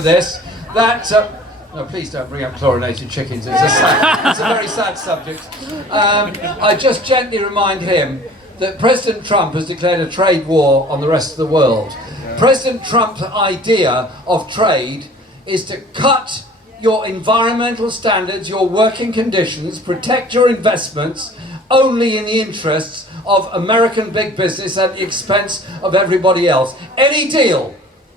This, that, no, please don't bring up chlorinated chickens, it's a very sad subject. I just gently remind him that President Trump has declared a trade war on the rest of the world. President Trump's idea of trade is to cut your environmental standards, your working conditions, protect your investments only in the interests of American big business at the expense of everybody else. Any deal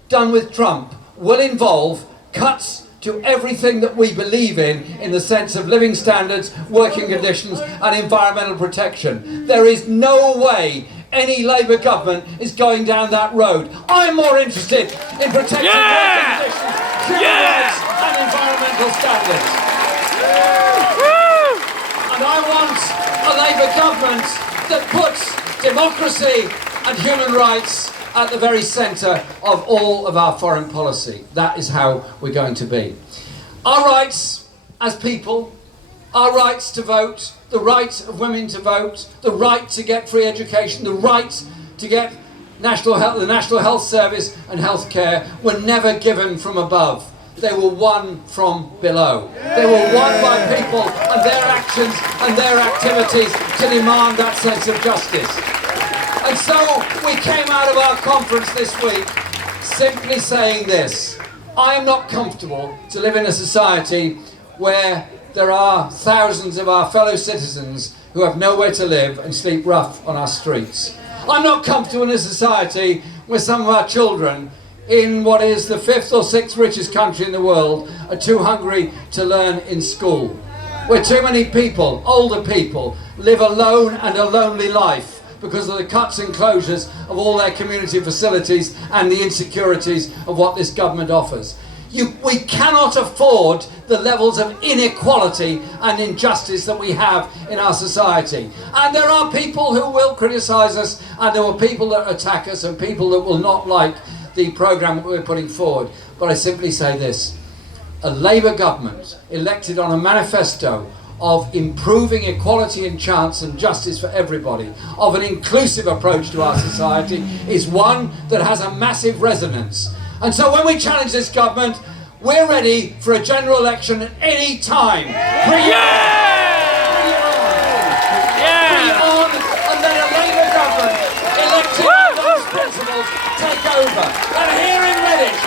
done with Trump will involve cuts to everything that we believe in the sense of living standards, working conditions and environmental protection. There is no way any Labour government is going down that road. I'm more interested in protecting working conditions, human rights and environmental standards. And I want a Labour government that puts democracy and human rights at the very centre of all of our foreign policy. That is how we're going to be. Our rights as people, our rights to vote, the right of women to vote, the right to get free education, the right to get the National Health Service and health care were never given from above. They were won from below. They were won by people and their actions and their activities to demand that sense of justice. And so we came out of our conference this week simply saying this: I am not comfortable to live in a society where there are thousands of our fellow citizens who have nowhere to live and sleep rough on our streets. I'm not comfortable in a society where some of our children in what is the 5th or 6th richest country in the world are too hungry to learn in school. Where too many people, older people, live alone and a lonely life because of the cuts and closures of all their community facilities and the insecurities of what this government offers. We cannot afford the levels of inequality and injustice that we have in our society. And there are people who will criticise us, and there are people that attack us, and people that will not like the programme that we're putting forward. But I simply say this: a Labour government elected on a manifesto of improving equality and chance and justice for everybody, of an inclusive approach to our society, is one that has a massive resonance. And so when we challenge this government, we're ready for a general election at any time. Bring it on, and then a Labour government elected on those principles take over. And here in Redditch,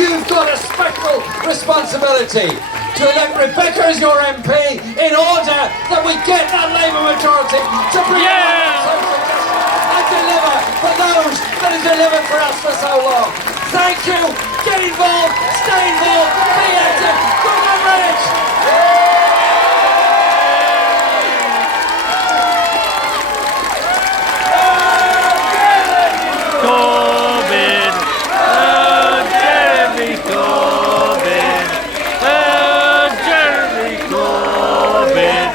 you've got a special responsibility to elect Rebecca as your MP in order that we get that Labour majority to bring about social justice and deliver for those that have delivered for us for so long. Thank you. Get involved. Stay involved. Be active. Good on Redditch. Corbyn, Jeremy Corbyn, Jeremy Corbyn,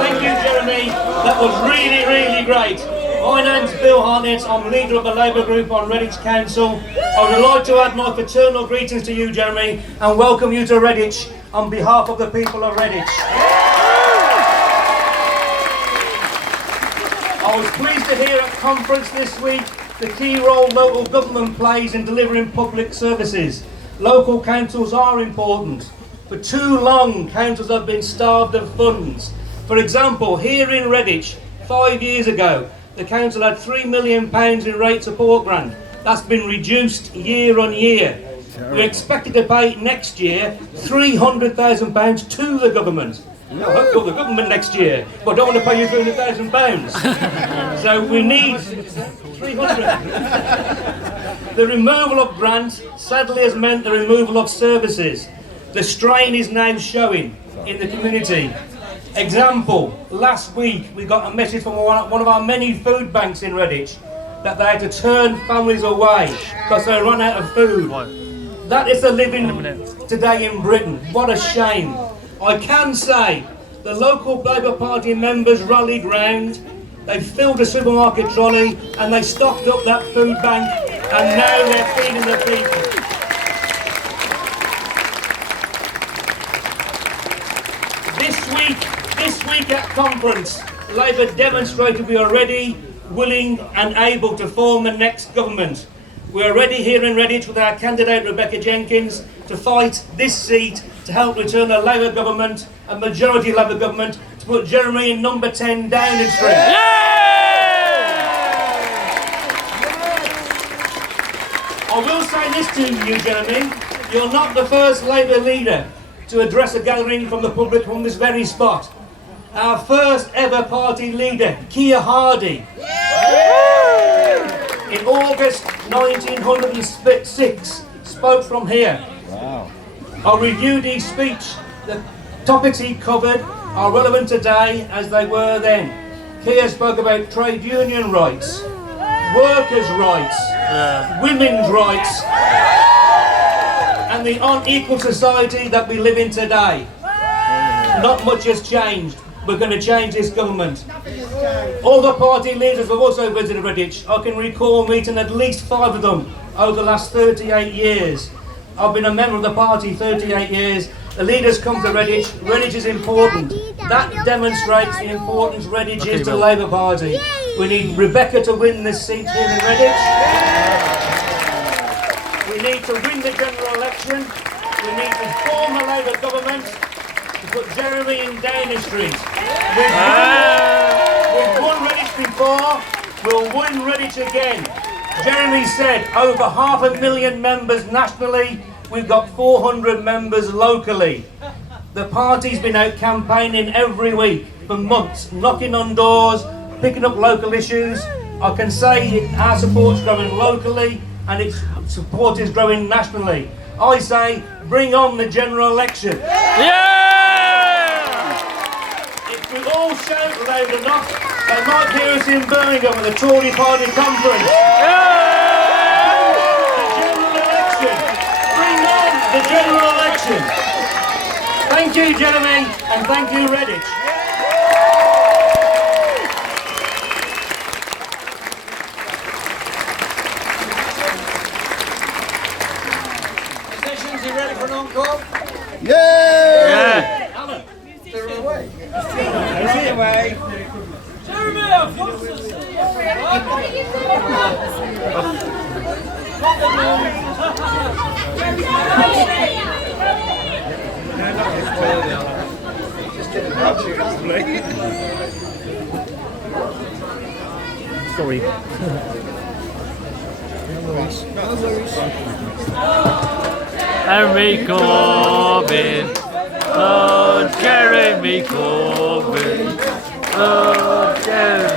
Thank you, Jeremy. That was really, really great. My name's Bill Hartnett. I'm leader of the Labour group on Redditch Council. I would like to add my fraternal greetings to you, Jeremy, and welcome you to Redditch on behalf of the people of Redditch. I was pleased to hear at conference this week the key role local government plays in delivering public services. Local councils are important. For too long, councils have been starved of funds. For example, here in Redditch, 5 years ago, the council had £3 million in rate support grant. That's been reduced year on year. We're expected to pay next year £300,000 to the government. I hope you're the government next year, but I don't want to pay you £300,000. So we need 300. The removal of grants sadly has meant the removal of services. The strain is now showing in the community. Example, last week we got a message from one of our many food banks in Redditch that they had to turn families away because they run out of food. That is the living today in Britain. What a shame. I can say the local Labour Party members rallied round, they filled the supermarket trolley and they stocked up that food bank, and now they're feeding the people. This week at conference, Labour demonstrated we are ready willing and able to form the next government. We are ready here in Redditch with our candidate Rebecca Jenkins to fight this seat to help return a Labour government, a majority Labour government, to put Jeremy in number 10 Downing Street. I will say this to you, Jeremy, you're not the first Labour leader to address a gathering from the public from this very spot. Our first ever party leader, Keir Hardie, in August 1906, spoke from here. Wow. I reviewed his speech. The topics he covered are relevant today as they were then. Keir spoke about trade union rights, workers' rights, women's rights, and the unequal society that we live in today. Not much has changed. We're going to change this government. Other party leaders have also visited Redditch. I can recall meeting at least 5 of them over the last 38 years. I've been a member of the party 38 years. The leaders come to Redditch. Redditch is important. That demonstrates the importance Redditch is to the Labour Party. We need Rebecca to win this seat here in Redditch. We need to win the general election. We need to form a Labour government to put Jeremy in Downing Street. We've won Redditch before, we'll win Redditch again. Jeremy said over 500,000 members nationally, we've got 400 members locally. The party's been out campaigning every week for months, knocking on doors, picking up local issues. I can say our support's growing locally and its support is growing nationally. I say, bring on the general election. If we all shout loud enough, they might hear us in Birmingham at the Tory party conference. The general election. Bring on the general election. Thank you, Jeremy, and thank you, Redditch. Musicians, you ready for an encore? Yeah! Alan, they're away. Jeremy, I've got to see you. Sorry. Jeremy Corbyn, oh Jeremy Corbyn, oh Jeremy.